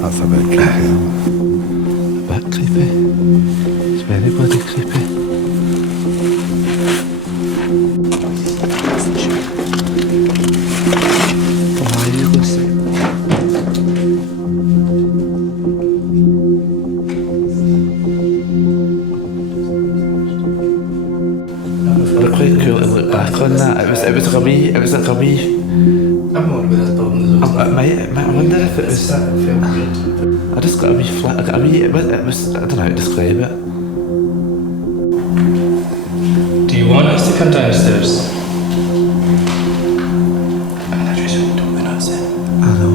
That's a bit creepy. A bit creepy. It's very bloody creepy. Why are you listening? They're quite cool to look back on that. It was like a wee. I'm on with this building as well. I wonder if it was. I just got a wee flat. I got a wee. It was. I don't know how to describe it. Do you want us to come downstairs? I know.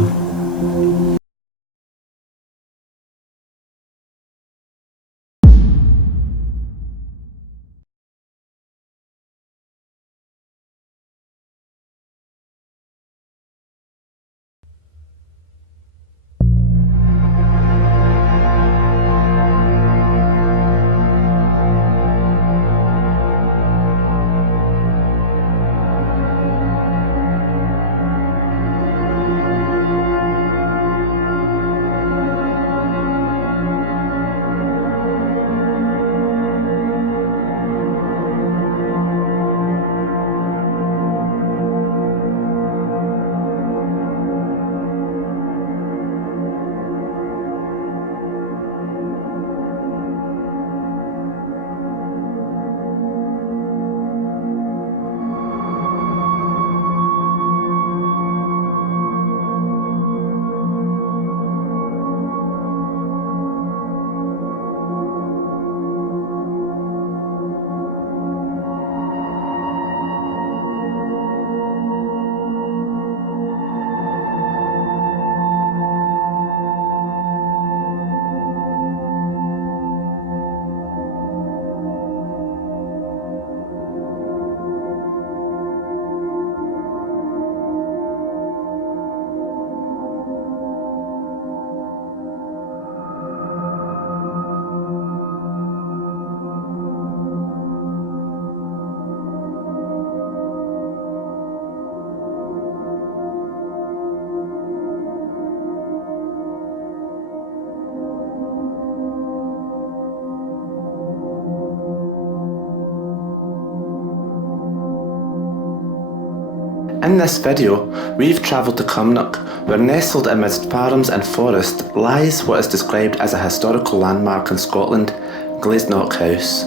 In this video, we've travelled to Cumnock, where nestled amidst farms and forest lies what is described as a historical landmark in Scotland, GLAISNOCK House.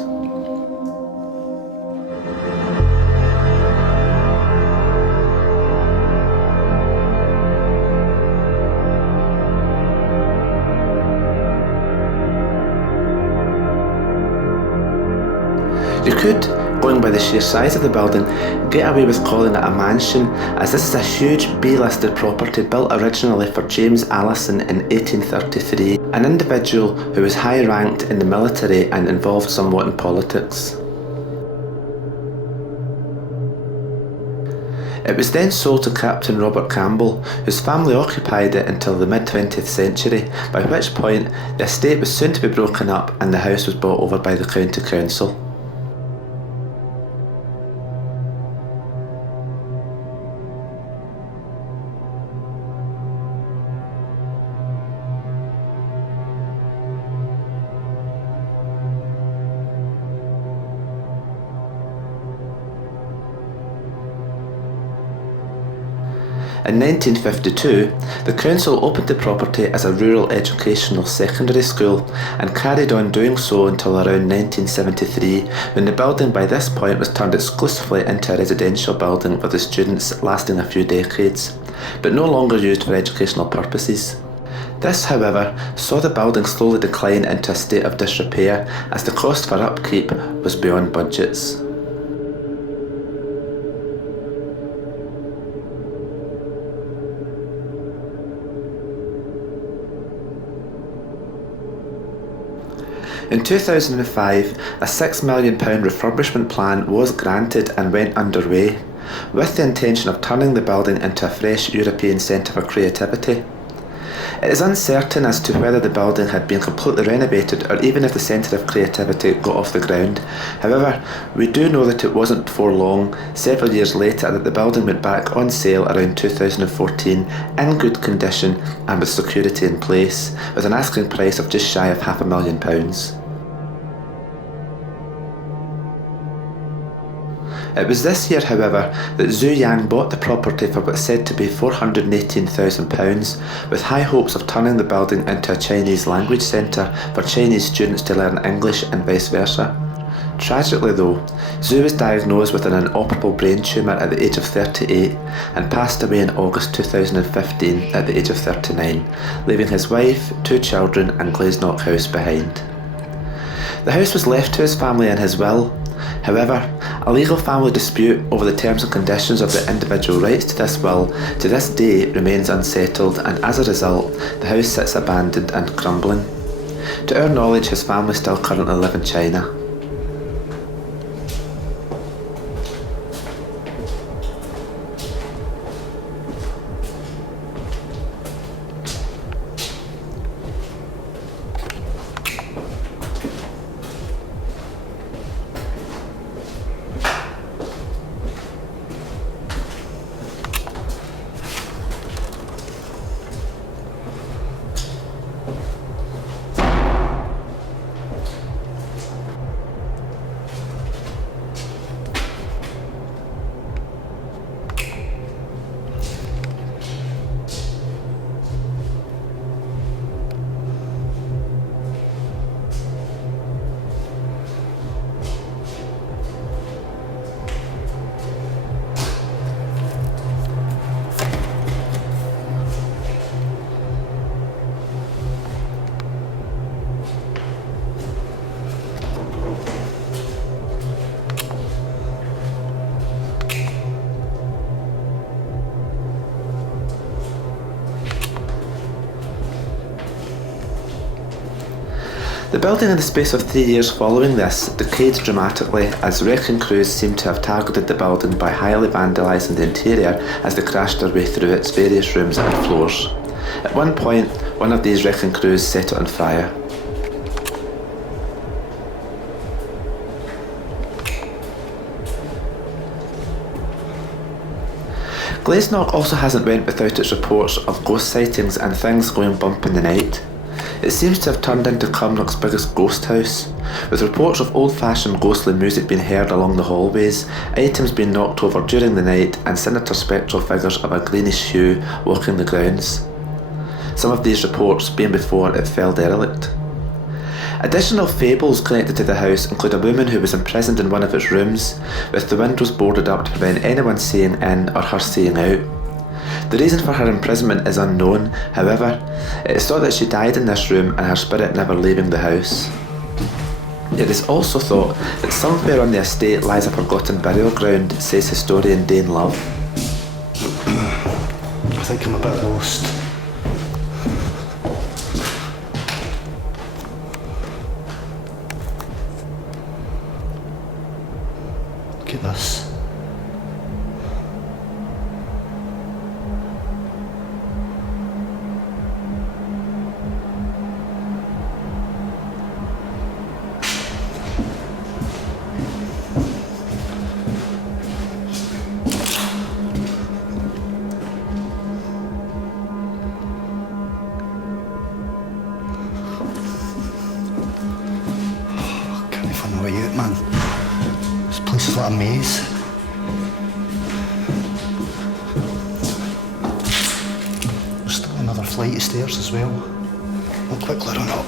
You could, going by the sheer size of the building, get away with calling it a mansion, as this is a huge B-listed property built originally for James Allison in 1833, an individual who was high ranked in the military and involved somewhat in politics. It was then sold to Captain Robert Campbell, whose family occupied it until the mid-20th century, by which point the estate was soon to be broken up and the house was bought over by the county council. In 1952, the council opened the property as a rural educational secondary school and carried on doing so until around 1973, when the building by this point was turned exclusively into a residential building for the students, lasting a few decades, but no longer used for educational purposes. This, however, saw the building slowly decline into a state of disrepair as the cost for upkeep was beyond budgets. In 2005, a £6 million refurbishment plan was granted and went underway, with the intention of turning the building into a fresh European centre for creativity. It is uncertain as to whether the building had been completely renovated or even if the centre of creativity got off the ground. However, we do know that it wasn't for long, several years later, that the building went back on sale around 2014 in good condition and with security in place, with an asking price of just shy of £500,000. It was this year, however, that Zhu Yang bought the property for what's said to be £418,000, with high hopes of turning the building into a Chinese language centre for Chinese students to learn English and vice versa. Tragically though, Zhu was diagnosed with an inoperable brain tumour at the age of 38 and passed away in August 2015 at the age of 39, leaving his wife, 2 children and GLAISNOCK house behind. The house was left to his family in his will. However, a legal family dispute over the terms and conditions of the individual rights to this will to this day remains unsettled, and as a result, the house sits abandoned and crumbling. To our knowledge, his family still currently live in China. The building in the space of 3 years following this decayed dramatically as wrecking crews seem to have targeted the building by highly vandalising the interior as they crashed their way through its various rooms and floors. At one point, one of these wrecking crews set it on fire. GLAISNOCK also hasn't went without its reports of ghost sightings and things going bump in the night. It seems to have turned into Cumnock's biggest ghost house, with reports of old-fashioned ghostly music being heard along the hallways, items being knocked over during the night, and sinister spectral figures of a greenish hue walking the grounds. Some of these reports being before it fell derelict. Additional fables connected to the house include a woman who was imprisoned in one of its rooms, with the windows boarded up to prevent anyone seeing in or her seeing out. The reason for her imprisonment is unknown, however, it is thought that she died in this room and her spirit never leaving the house. It is also thought that somewhere on the estate lies a forgotten burial ground, says historian Dane Love. I think I'm a bit lost. Look at this. Man, this place is like a maze. There's still another flight of stairs as well. I'll quickly run up.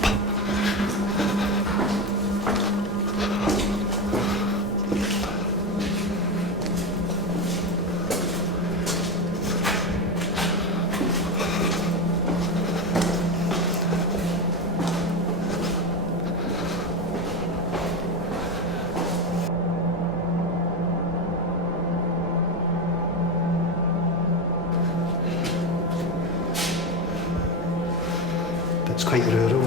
It's quite rural.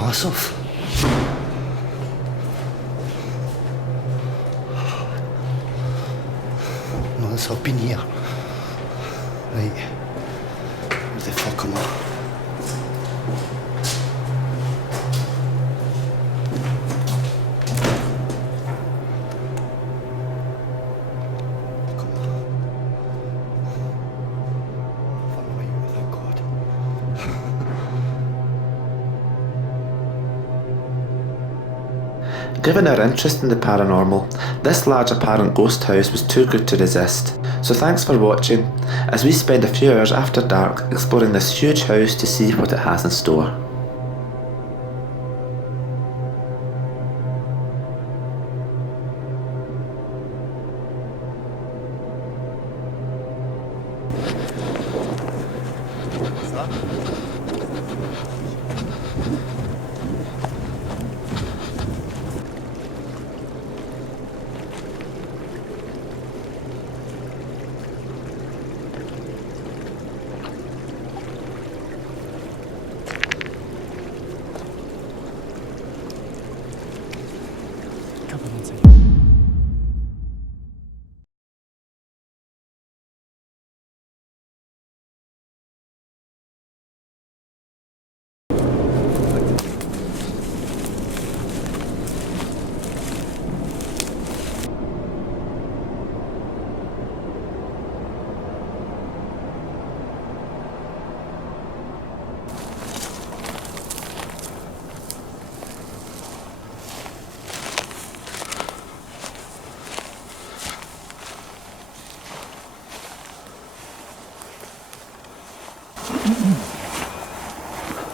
massive. No, this I've been here. Right. Where the fuck am I? Given our interest in the paranormal, this large apparent ghost house was too good to resist, so thanks for watching, as we spend a few hours after dark exploring this huge house to see what it has in store.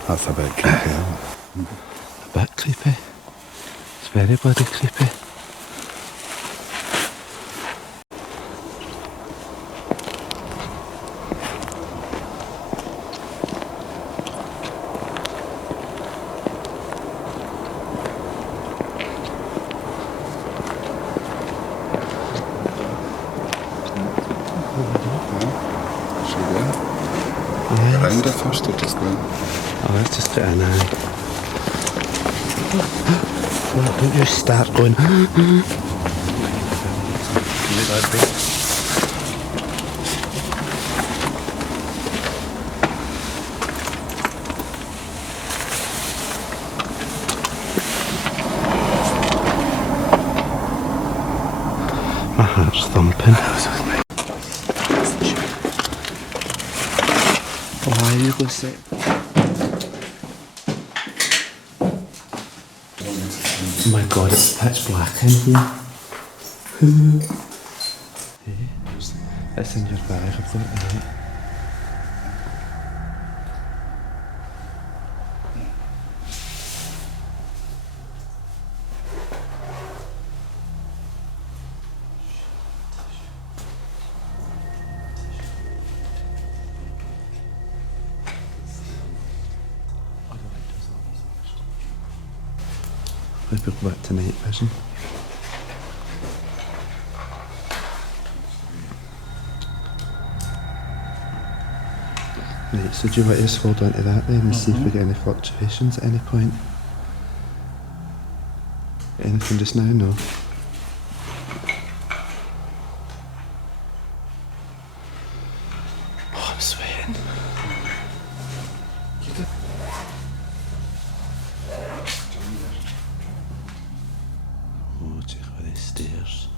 That's a bit creepy, isn't it? A bit creepy. It's very bloody creepy. Should we go in? Yes. Around it first or just go in? Oh, let's just get in now. Well, don't you start going. My heart's thumping. Why are you going to say? Oh my god, it's pitch black in here. Hey, it's in your bag, I've got it right. Maybe go back to night vision. Right, so do you want to just hold on to that then and see if we get any fluctuations at any point? Anything just now? No. Oh, I'm sweating. Oh, check out these stairs.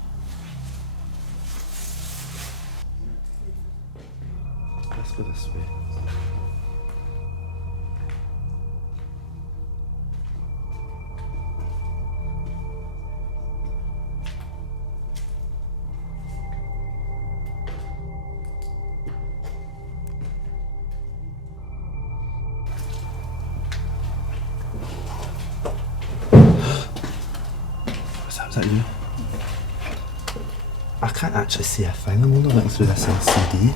Let's go this way. Was that you? I can't actually see a thing. I'm only looking through this LCD.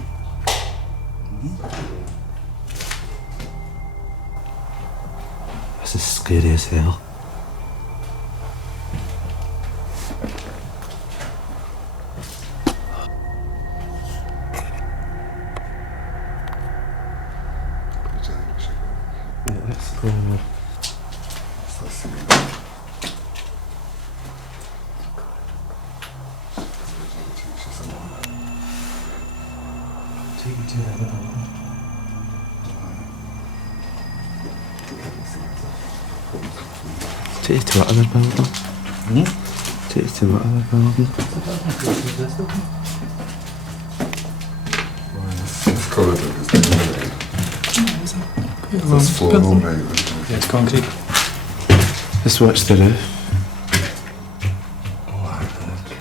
This is scary as hell. Right, let's go. Take you to the other one. Take you to what other building? Take you to what other building? This corridor is derelict. It's floor over. Yeah, it's concrete. Just watch the roof. Oh, I think.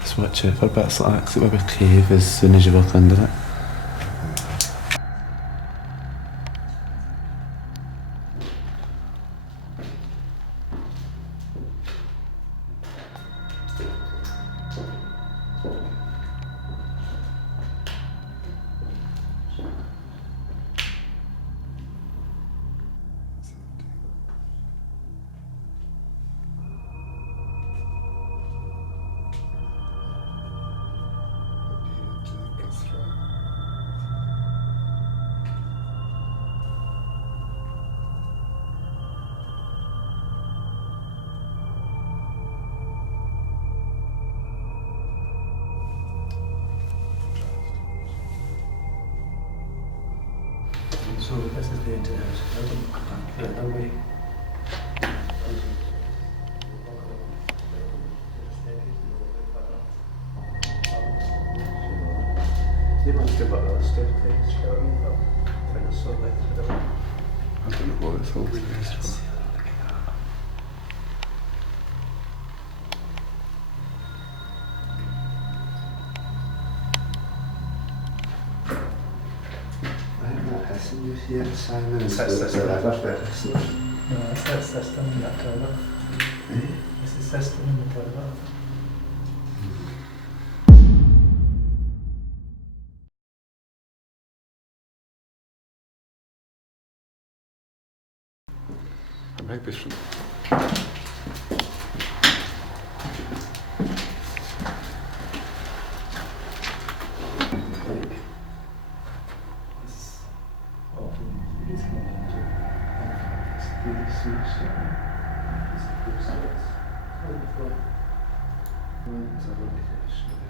Just watch it for bits like that, 'cause it will be a cave as soon as you walk under it. So this is the into the house. I don't come back the other way. You must have got those staircase, Charlie, but I think it's so late for the I don't know what it's all used for. I think that hissing you hear, Simon, It's is that the system. river bit hissing. No, it's that system in that toilet. It's the system in the toilet. It might be from. It's often it's coming into it's really serious. It's a good source. It's a really good story.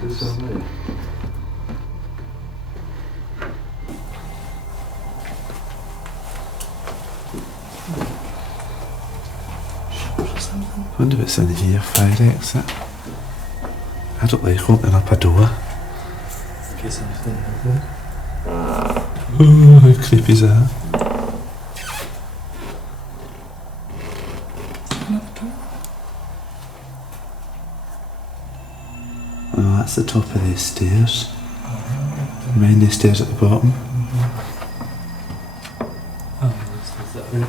Feels alright. I wonder what's in here, fire exit. I don't like opening up a door. In case anything happened. Oh, how creepy is that? Oh, that's the top of the stairs. Mind the stairs at the bottom. Oh, is that right?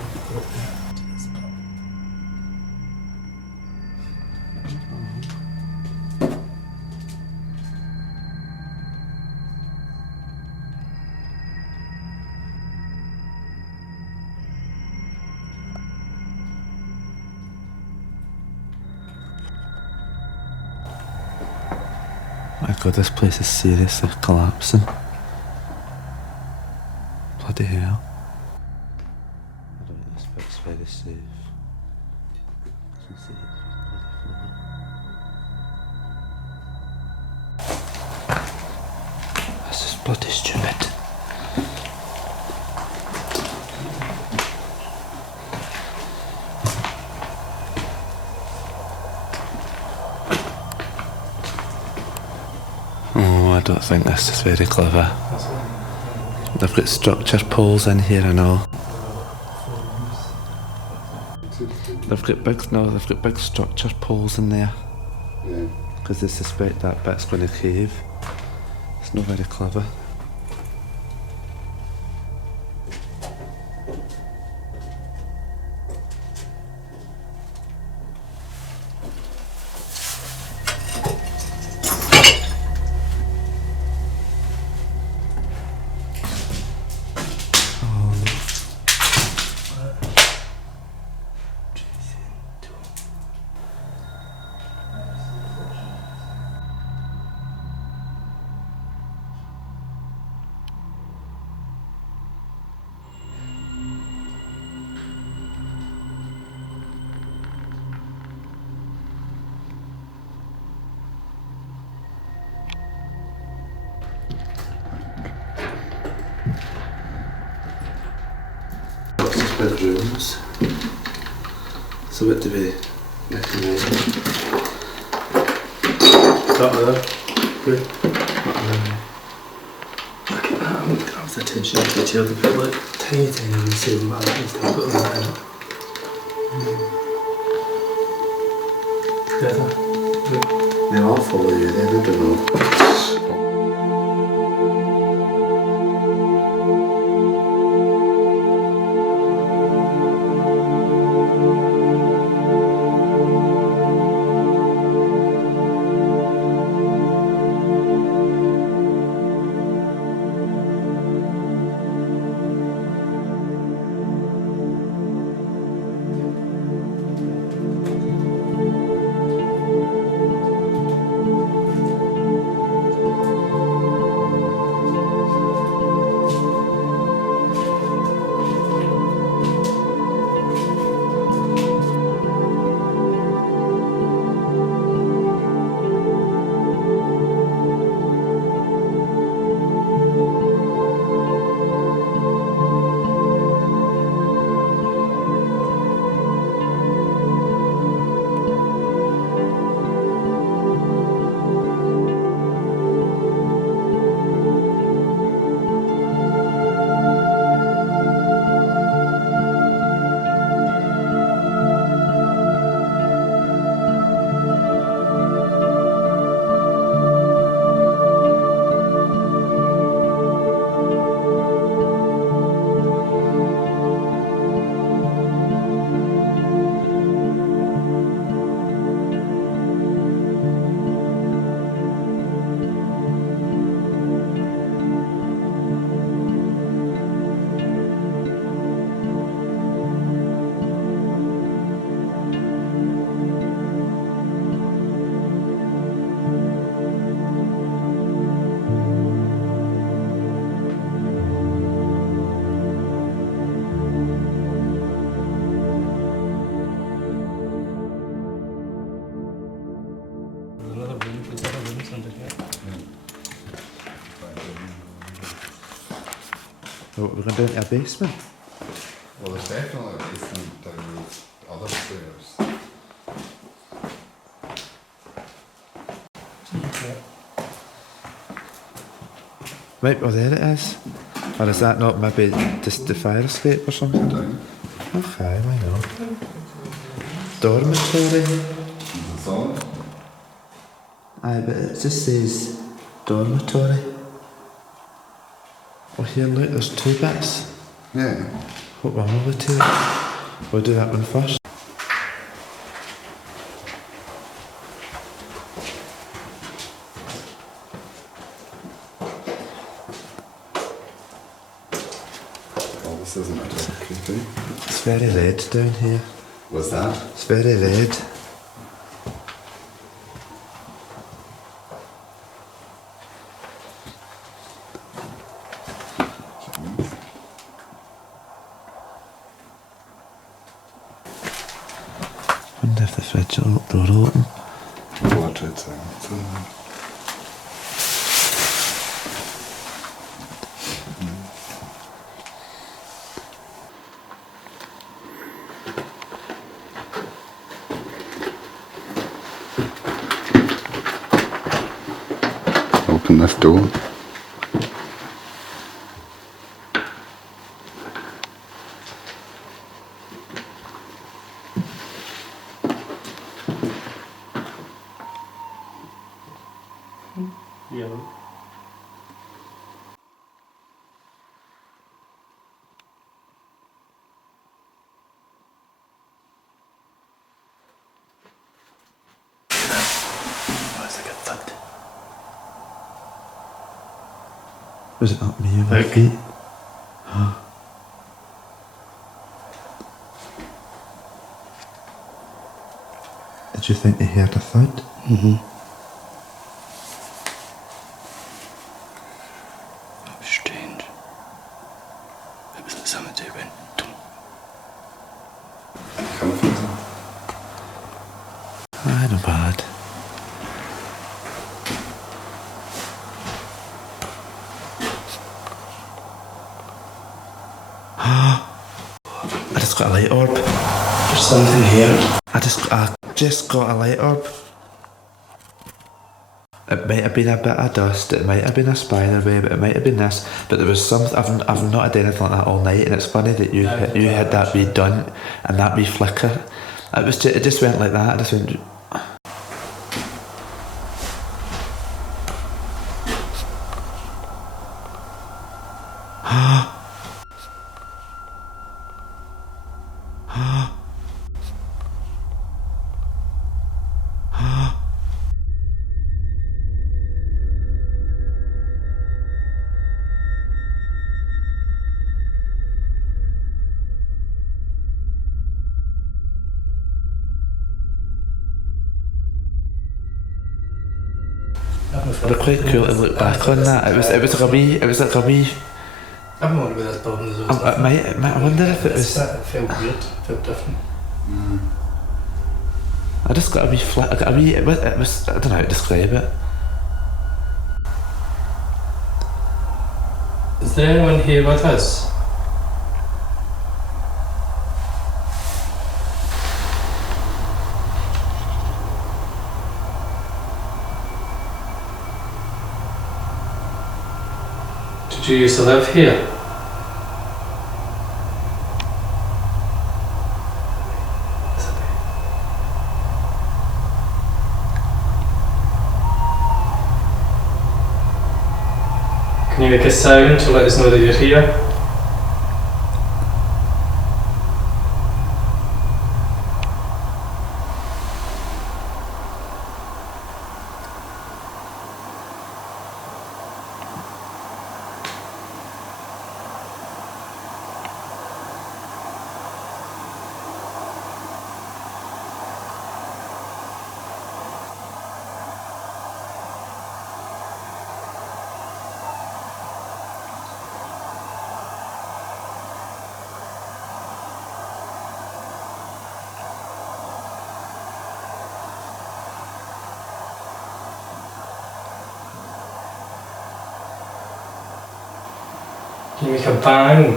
my god, this place is seriously collapsing. Bloody hell. I don't think this bit's very safe. You can see it's bloody floor. This is bloody stupid. Oh, I don't think this is very clever. They've got structure poles in here and all. They've got big structure poles in there. Yeah. Because they suspect that bit's going to cave. It's not very clever. Bedrooms. So what do we recommend? That there. Good. Look at that, look at the attention to detail. They put like tiny sealing bags and stuff, put them there. Together. They'll all follow you, they don't know. So we're going down to a basement. Well, there's definitely a basement down those other stairs. Right, well there it is. Or is that not maybe just the fire escape or something? Down. Okay, why not? Dormitory. That's all. Aye, but it just says dormitory. Oh here, look, there's two bits. Yeah. What one will we take? We'll do that one first. Well, this isn't a bit creepy. It's very red down here. What's that? It's very red. wonder if the fridge door will open. Watch it. Open this door. Yellow. Oh, it's like a thud. Was it not me or my feet? Did you think you heard a thud? Mm-hmm. That was strange. It was like somebody went dum. Come from Ah, not bad. I just got a light orb. There's something here. I just got a light orb. It might have been a bit of dust, it might have been a spider web, it might have been this, but there was something. I've not had anything like that all night, and it's funny that you had that wee dun and that wee flicker. It just went like that. I just went. But quite cool to look back on that. It was like a wee. I'm not with this building as well. I wonder if it was. It felt weird. It felt different. I just got a wee flat. I got a wee. It was. I don't know how to describe it. Is there anyone here with us? Did you used to live here? Can you make a sound to let us know that you're here? Can you make a bang,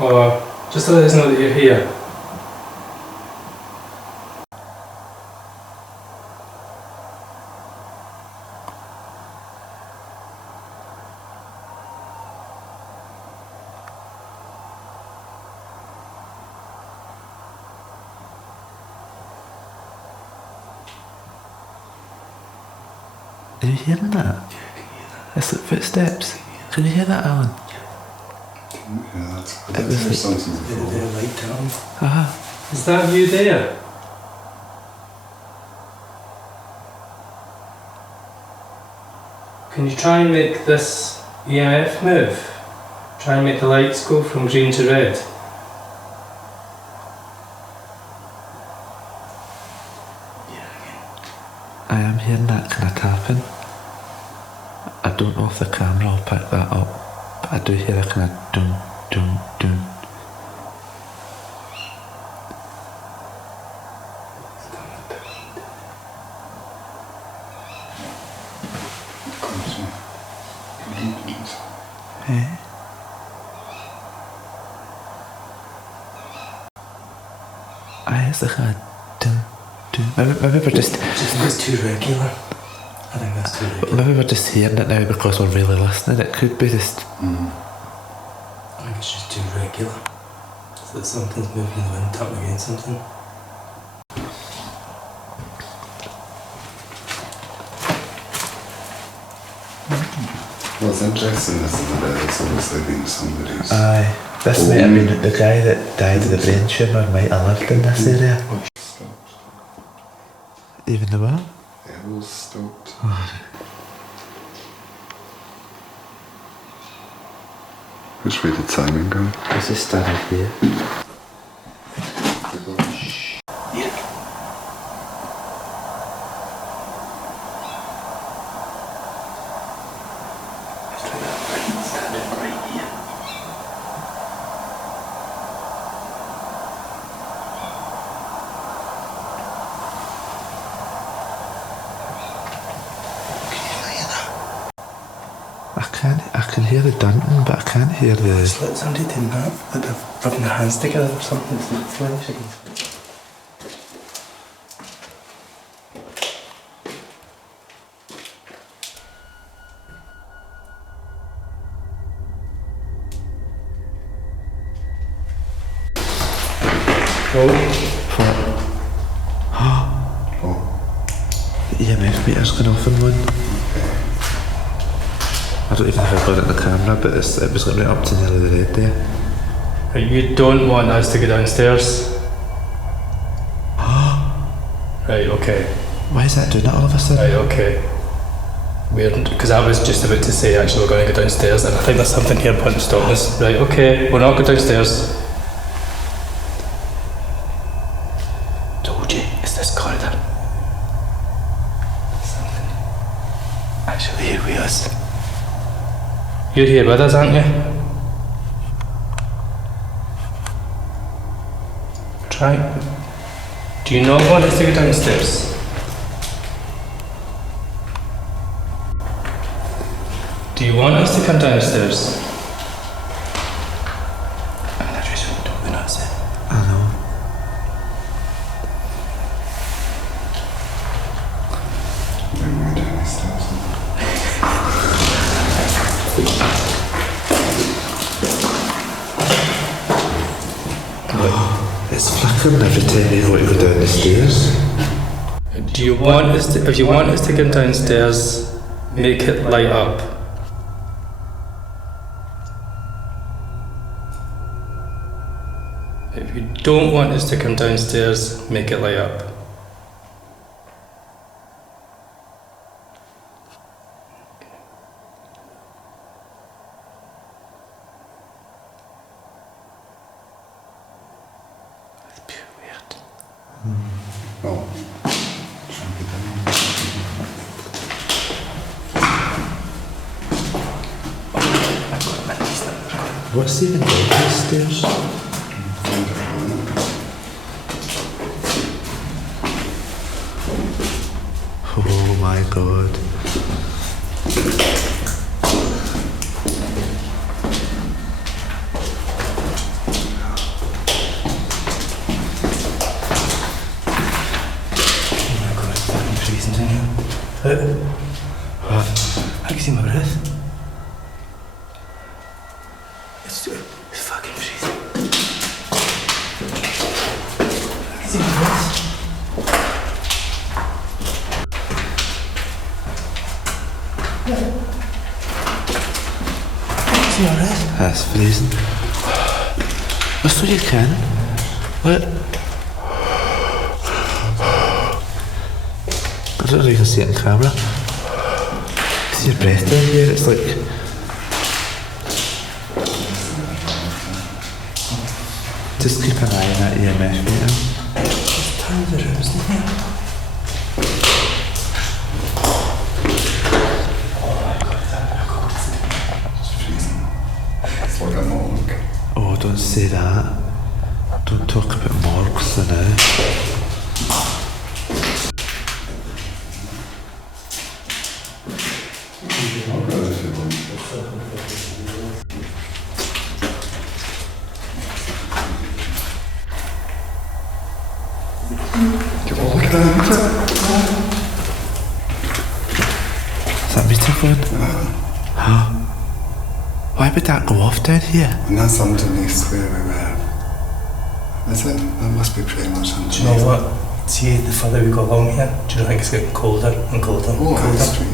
or just to let us know that you're here? Are you hearing that? It's like footsteps. Can you hear that, Alan? Yeah, that's. It was like- something Did before. a light turn. Aha. Is that you there? Can you try and make this EMF move? Try and make the lights go from green to red. I am hearing that kind of tapping. I don't know if the camera will pick that up, but I do hear a kind of dum dum dum. It's Aye. Aye, it's like a maybe we're just Do you think it's too regular? I think that's too regular. maybe we're just hearing it now because we're really listening. It could be just I think it's just too regular. It's like something's moving in the wind, tapping against something. What's interesting is that it's obviously been somebody's. aye. This might have been the guy that died of the brain tumour might have lived in this area. Stopped. Even the what? Elbows stopped. Which way did Simon go? This is standing here. I can hear the dunting, but I can't hear the. It's like somebody doing that, like they're rubbing their hands together or something. It's like Flemish again. The EMF meter's gone off in one. I don't even know if I got it in the camera, but it was like right up to nearly the red there. You don't want us to go downstairs. Right, okay. Why is that doing that all of a sudden? Right, okay. Weird, because I was just about to say actually we're going to go downstairs and I think there's something here pointing to stop us. Right, okay, we'll not go downstairs. Told you, it's this corridor. Something actually here with us. You're here with us, aren't you? Try. Do you not want us to go downstairs? Do you want us to come downstairs? I just want to talk about it. I know. Maybe we do these steps. It's flickering every time you go to go down the stairs. Do you want us to, if you want us to come downstairs, make it light up. If you don't want us to come downstairs, make it light up. That's pure weird. Oh. What's even down these stairs? Oh my god. Oh my god, it's fucking freezing in here. What? I can see my breath. It's fucking freezing. I can see my breath. See my breath? That's freezing. Oh, so you can? What? I don't know if you can see it in camera. See your breath down here, it's like... Just keep an eye on that EMF meter. Just turn the rooms in here. It's freezing. It's like a morgue. Oh, don't say that. Don't talk about morgues now. I'll go if you want. Why would that go off down here? And that's underneath where we were. Is it? That must be pretty much underneath. Do you know what? See, the further we go along here, do you think it's getting colder and colder and Oh, colder? that's true.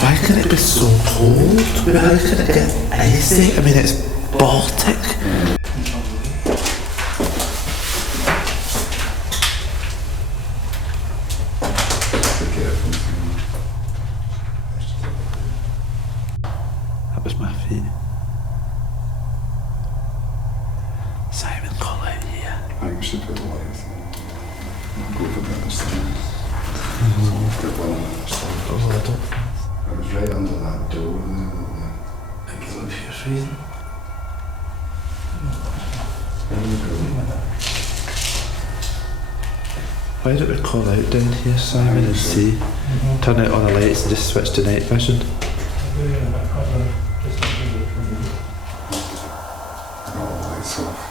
Why can it be so cold? How can it get icy? I mean, it's Baltic. That was my feet. Simon, call out here. I think we should put the lights on. I'll go for the other side. Put one on the other side. Oh, I don't. It was right under that door there. I think it's up here freezing. Why don't we call out down here, Simon, and see? Turn out all the lights and just switch to night vision. All the lights off.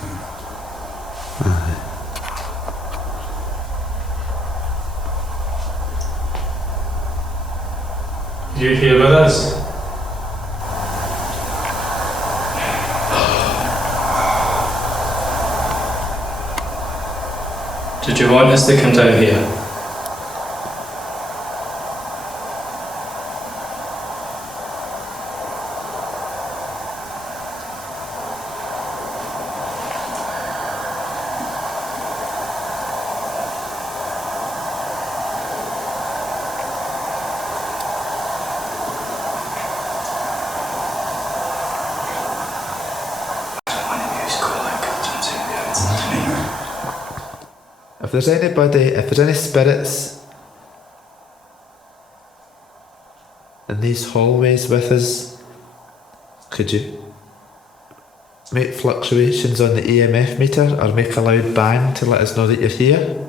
You here with us? Did you want us to come down here? If there's anybody, if there's any spirits in these hallways with us, could you make fluctuations on the EMF meter or make a loud bang to let us know that you're here?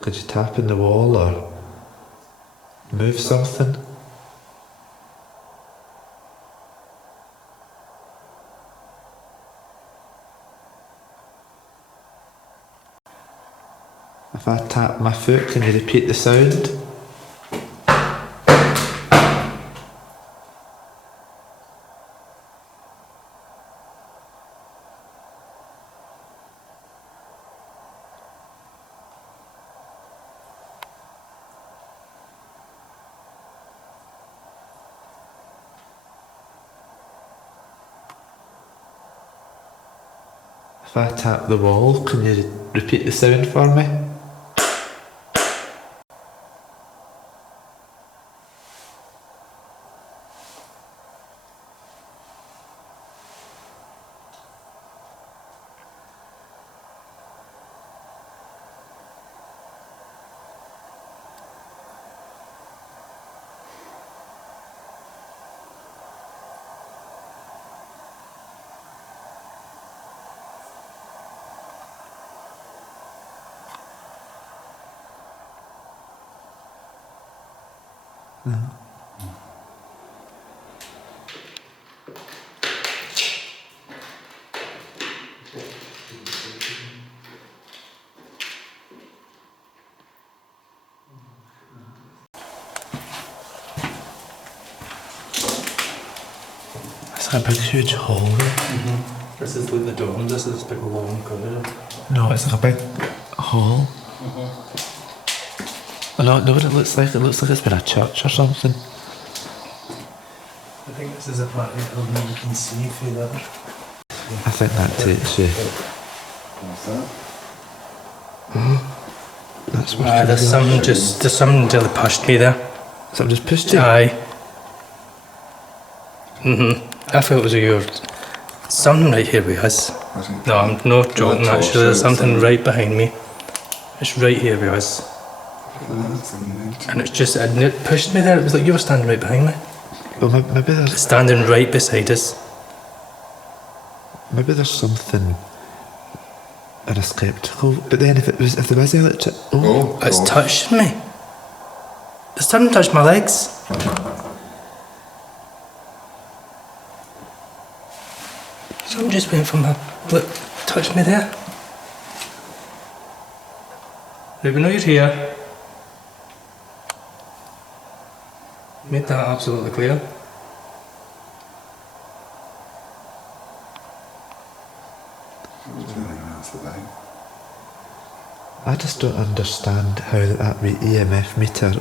Could you tap in the wall or move something? If I tap my foot, can you repeat the sound? If I tap the wall, can you repeat the sound for me? It's a big huge hall. This is like the dorm, this is this big long corridor. No, it's like a big hall. Oh, no, what it looks like it's been a church or something. I think this is a part of the building you can see through there. I think that takes you. What's that? That's what There's something really pushed me there. something just pushed you. Aye. I felt it was your something right here with us. Was it? No, I'm not joking That actually. There's torch something outside. right behind me. It's right here with us. That's amazing. And it's just, and it pushed me there. It was like you were standing right behind me. Well, maybe there's Standing right beside us. something in a skeptical. But then if there was electric, Oh, It's God. touched me. It's something touched my legs. Something just went from my... Look, touched me there. Right, we know you're here. Made that absolutely clear. Do you think that's the thing? I just don't understand how that EMF meter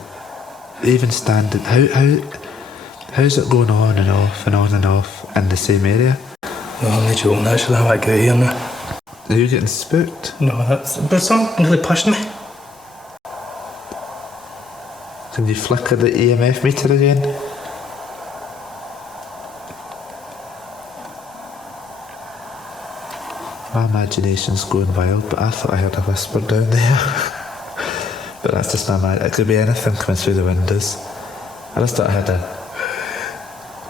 even standing. How's it going on and off and on and off in the same area? No, I'm not joking, actually, I might get out of here now. Are you getting spooked? No, but something really pushed me. Can you flicker the EMF meter again? My imagination's going wild, but I thought I heard a whisper down there. But that's just my mind. It could be anything coming through the windows. I just thought I heard a...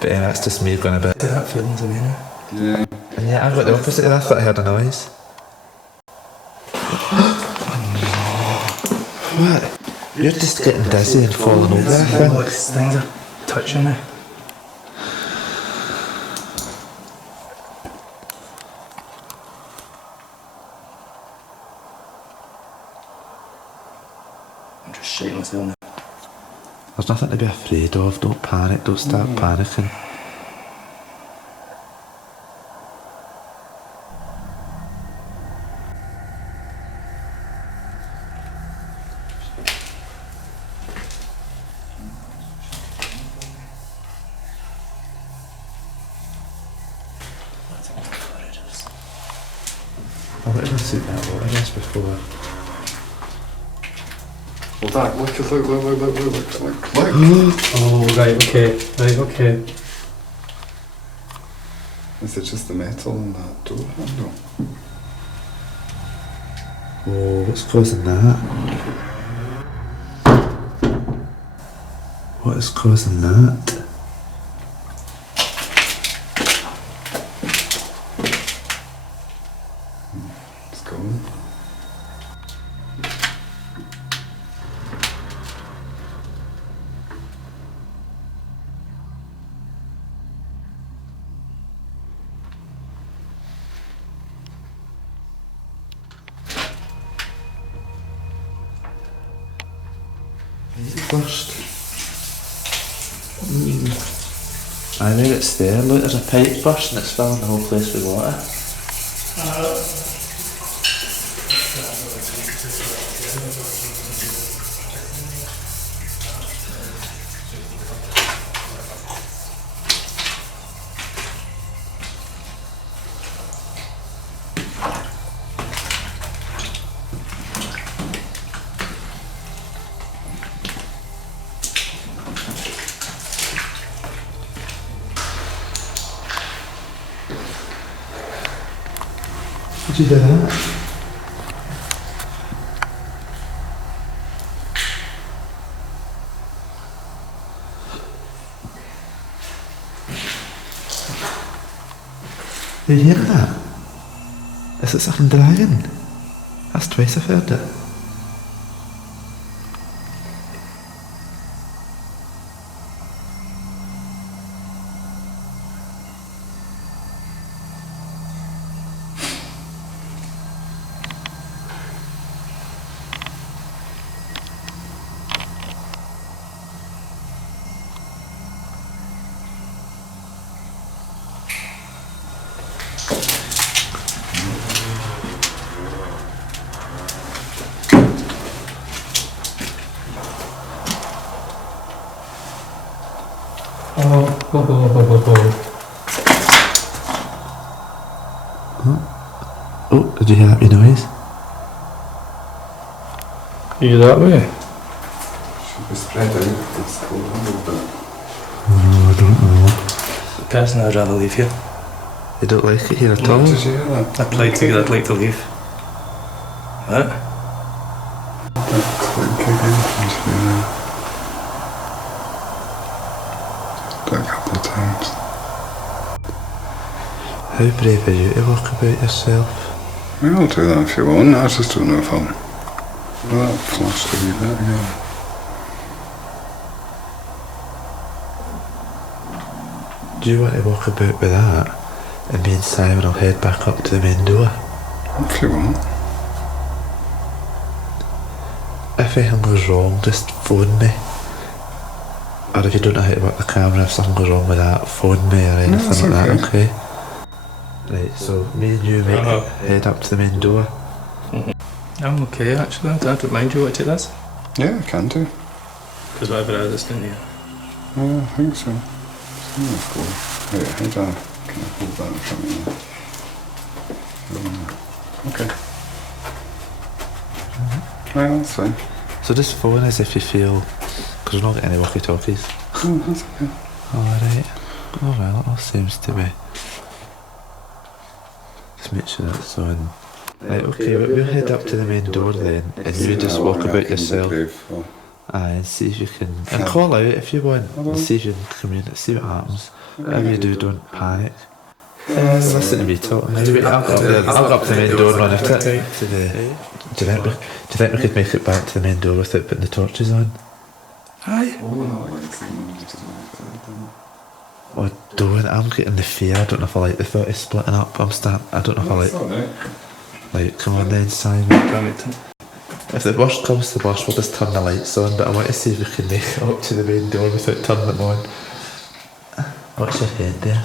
But yeah, that's just me going a bit... That feeling's a minute. Yeah. And yeah, I've got the opposite of that. I thought I heard a noise. What? You're just getting dizzy and falling over, I think. Things are touching me. I'm just shaking myself now. There's nothing to be afraid of. Don't panic. Don't start panicking. I wanted to see that water just before. Well, that, look. Oh, right, okay. Is it just the metal on that door handle? Oh, what's causing that? What is causing that? It's gone. Burst. I know it's there. Look, there's a pipe burst and it's filling the whole place with water. Did you do that? Did you hear that? Is it something dragging? That's twice I've heard it. Oh, did you hear that wee noise? Are you that way? Should be spread out. It's cold a little bit. Oh, I don't know. Personally, I'd rather leave here. You don't like it here at all? Did you hear that? I'd like to leave. What? That click again. Did a couple of times. How brave are you to walk about yourself? Well, I'll do that if you want. I just don't know if I'll... Well, that flashed a wee bit again. Do you want to walk about with that? and me and Simon will head back up to the main door. If you want. If anything goes wrong, just phone me. Or if you don't know how to work the camera, if something goes wrong with that, phone me or anything that's like that, okay. okay? Right, so me and you mate head up to the main door. I'm okay actually, I don't mind. You want to take this? Yeah, I can do. Because whatever it is, it's in here. Yeah, I think so. Let's go. Right, head on. Can I hold that in front of me? Okay. Right, that's fine. So just phone us if you feel, because we're not getting any walkie-talkies. Oh, that's okay. Alright. Oh well, it all seems to be. Just make sure that's on. Right, okay, but we'll head up to the main door then, and you just walk about yourself. Aye, and see if you can, and call out if you want, and see if you can communicate, see what happens. Whatever you do, don't panic. Listen to me talk. Maybe I'll go up to the main door and run out it. Do you think we could make it back to the main door without putting the torches on? Aye. Oh, don't. I'm getting the fear. I don't know if I like the thought of splitting up. I don't know if I like, come on then, Simon. If the worst comes to worst, we'll just turn the lights on, but I want to see if we can make it up to the main door without turning them on. What's your head there?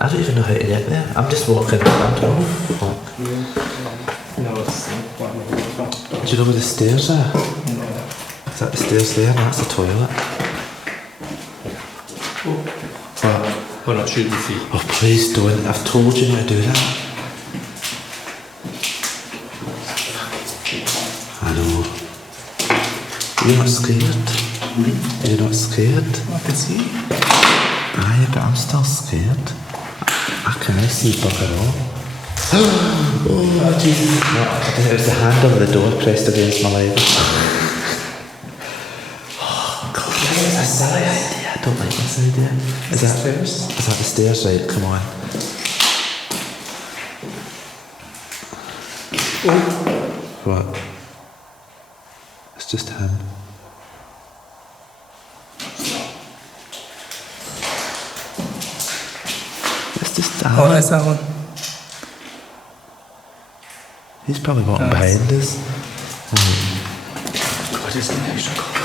I don't even know how to get there. I'm just walking around. Oh, fuck. No, it's Do you know where the stairs are? Is that the stairs there? No, that's the toilet. What? we're not shooting feet. Oh, please don't. I've told you not to do that. I know. You're not scared? You're not scared? I can see. Aye, but I'm still scared. I can't see bugger all. Oh, Jesus. No, it was the handle of the door pressed against my leg. Oh, God, that's a silly idea. I don't like this idea. Is that the stairs? Right, come on. What? It's just him. It's just that. Oh, that's that one. He's probably walking behind us. God, it's an extra cold.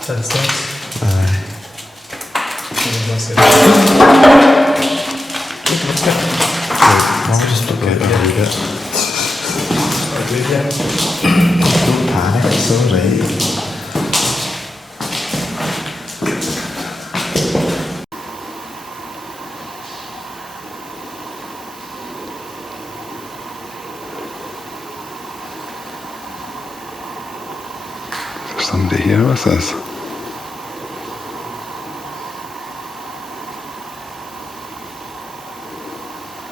Is that the stairs? Aye. I'll just look out a wee bit. Don't panic, it's alright. There's somebody here with us.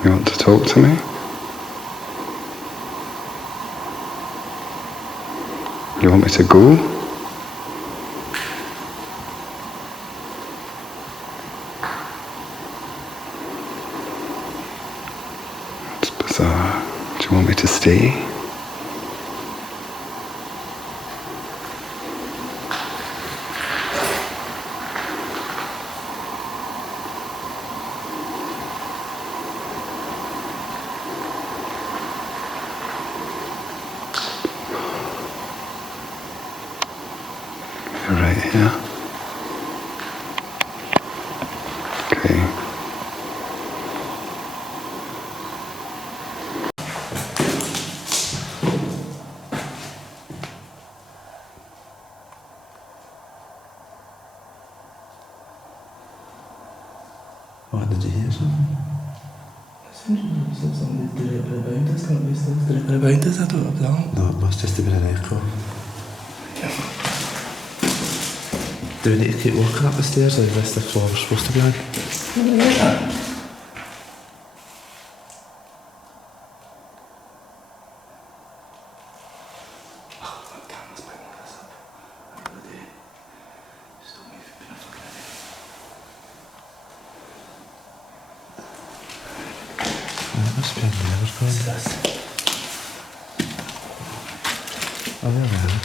You want to talk to me? You want me to go? It's bizarre. Do you want me to stay? You're right here. Okay. What, did you hear something? Something directly behind us, can't we? Directly behind us, I don't know. No, it must just have been an echo. Do we need to keep walking up the stairs or is this the floor we're supposed to be on? It must be in there, we're going. Oh, there we are.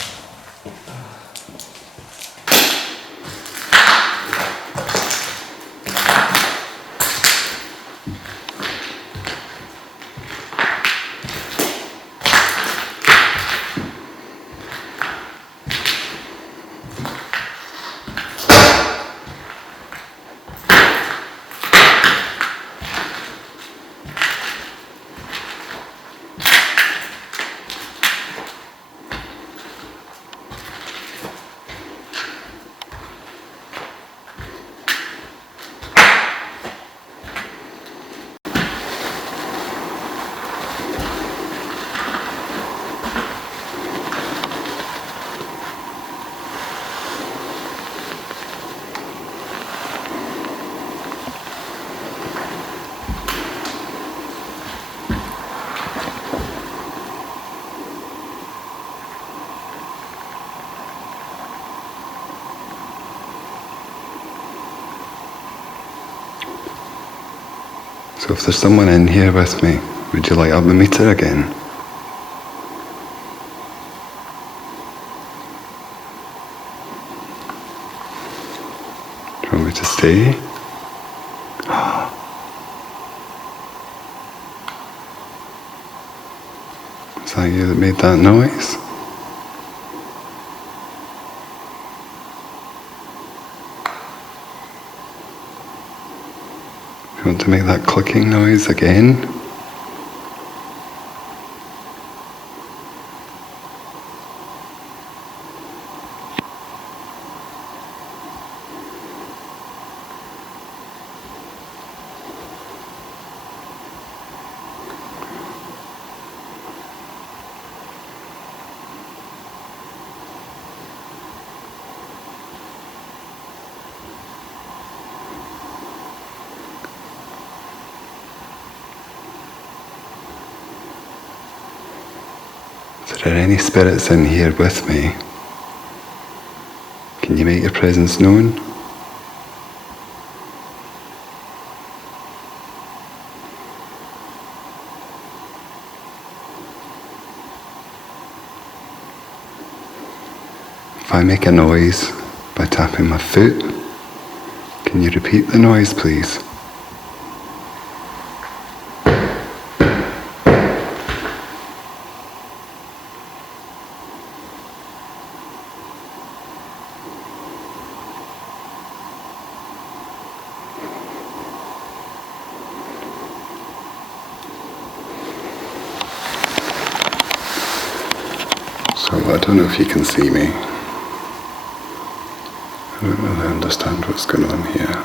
So if there's someone in here with me, would you light up the meter again? Do you want me to stay? Is that you that made that noise? Do you want to make that clicking noise again? If there are any spirits in here with me, can you make your presence known? If I make a noise by tapping my foot, can you repeat the noise, please? So I don't know if you can see me. I don't really understand what's going on here.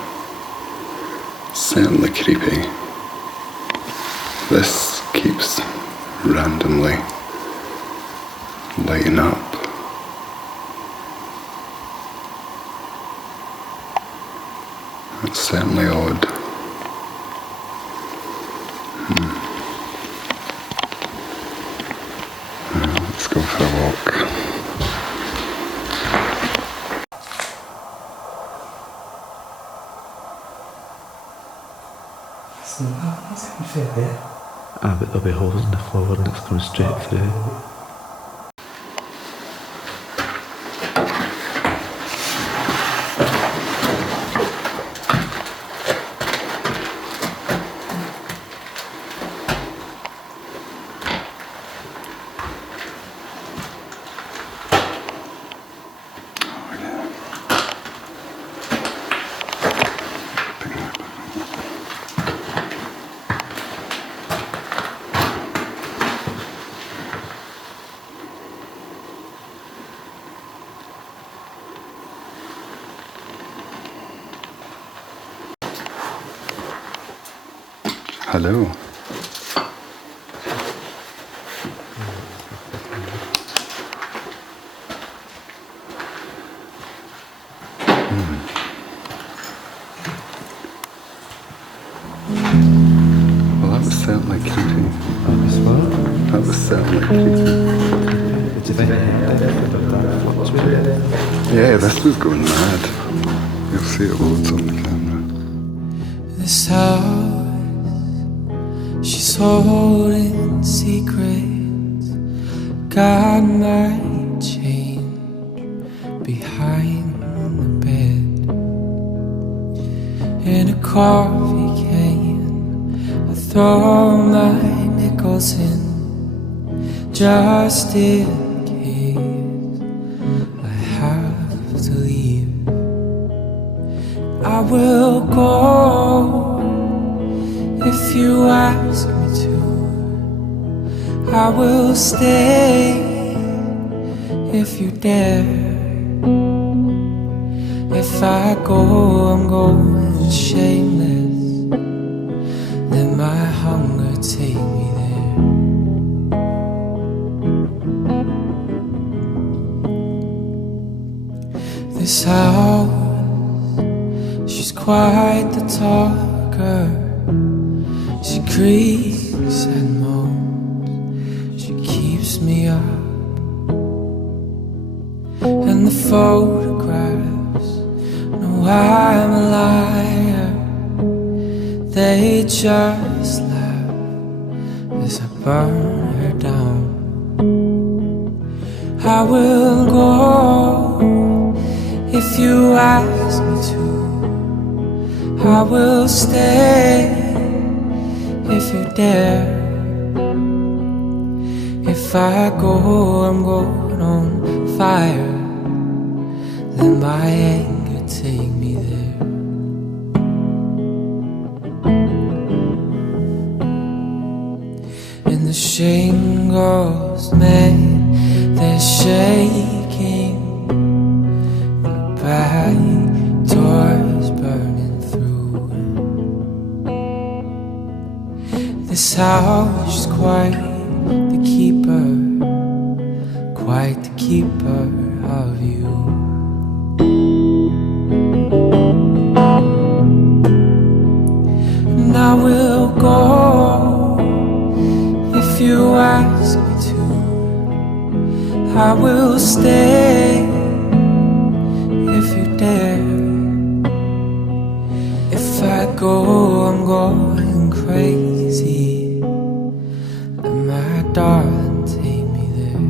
It's certainly creepy. This keeps randomly lighting up. That's certainly odd. Let's go for a walk. Ah, but there'll be holes in the floor and it's coming straight through. Hello. Well, that was certainly creepy. That was what? That was certainly creepy. Do you think that fluctuated? Yeah, this was going mad. You'll see it loads on the camera. This house, she's holding secrets. God might change behind the bed. In a coffee can, I throw my nickels in, just in case I have to leave. I will go if you ask me to. I will stay if you dare. If I go, I'm going shameless. Let my hunger take me there. This house, she's quite the talker. She creaks and moans, she keeps me up. And the photographs know I'm a liar. they just laugh as I burn her down. I will go if you ask me to. I will stay if you dare. If I go, I'm going on fire. Let my anger take me there. And the shingles made, they're shaking. The back door's burning through. This house is quite the keeper, quite the keeper of you. And I will go if you ask me to. I will stay if you dare. If I go, I'm going crazy. Let my darling take me there.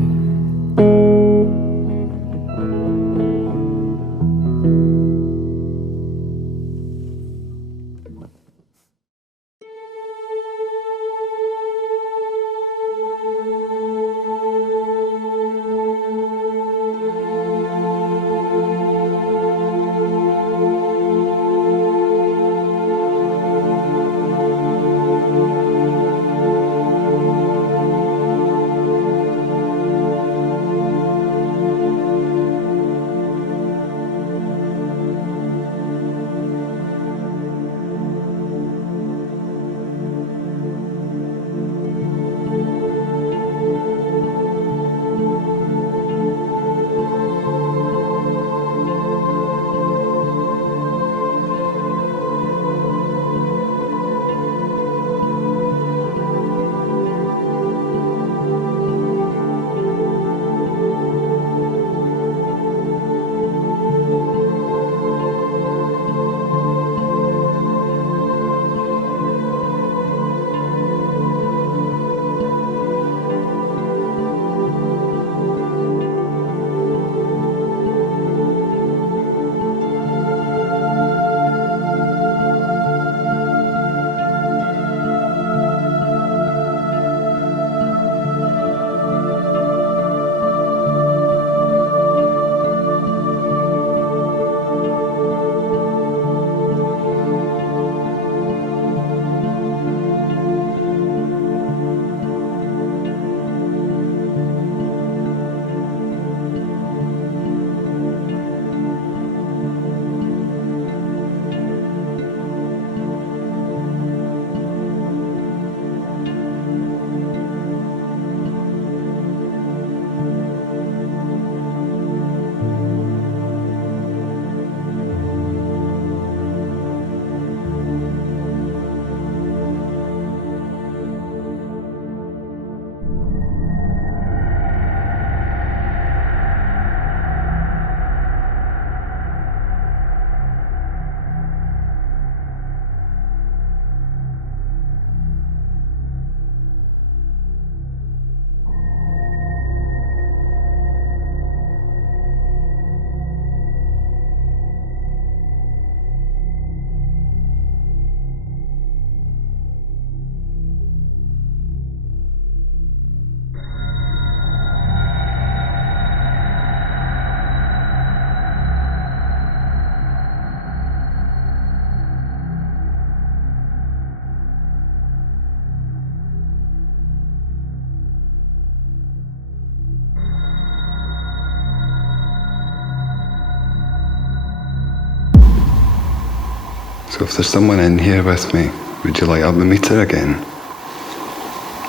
So if there's someone in here with me, would you light up the meter again?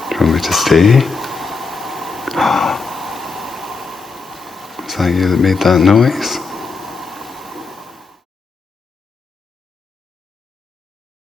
Do you want me to stay? Was that you that made that noise?